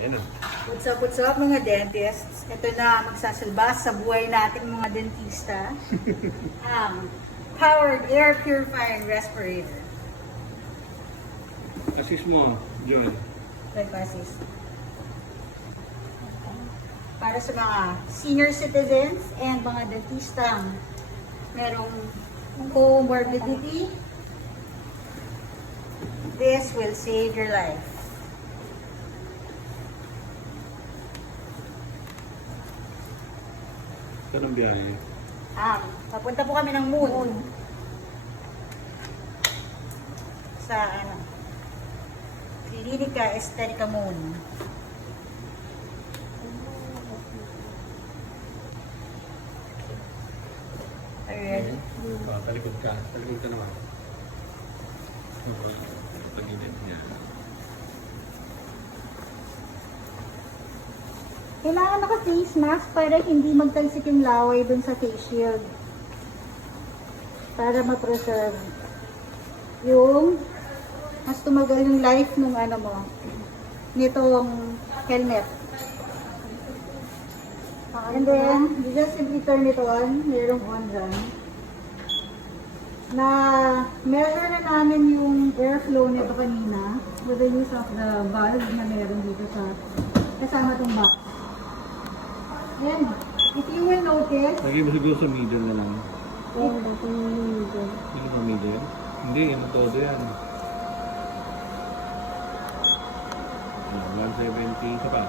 Ayun na. What's up mga dentists? Ito na magsasalbas sa buhay nating mga dentista. Ang powered air purifying respirator. Assist mo, John. Pagpasis. Para sa mga senior citizens and mga dentistang merong comorbidity, this will save your life. Saan ang biyahe? Papunta po kami ng moon. Sa Clinica Estetica Moon. Ayan. Talikod ka. Talikod ka naman. Pag-init niya. Kailangan naka-face mask para hindi magtalsik yung laway dun sa face shield. Para ma-preserve yung mas tumagal yung life nung nitong helmet. And then, you just simply turn it on. Merong on dyan. Na measure na namin yung airflow nito kanina with the use of the valve na meron dito sa kasama tong box. And if you will notice, Lagay mo siguro sa medium na lang. Oo, dito yung medium. Hindi ba medium? Hindi, ano todo yan. 170 ka pa.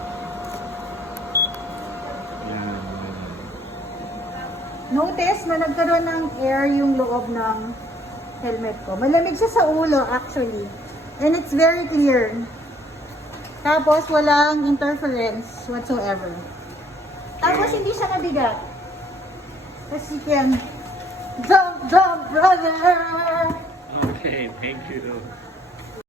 Yan. Notice na nagkaroon ng air yung loob ng helmet ko. Malamig siya sa ulo actually. And it's very clear. Tapos walang interference whatsoever. Tapos hindi siya mabigat. Kasi you can jump, brother! Okay, thank you.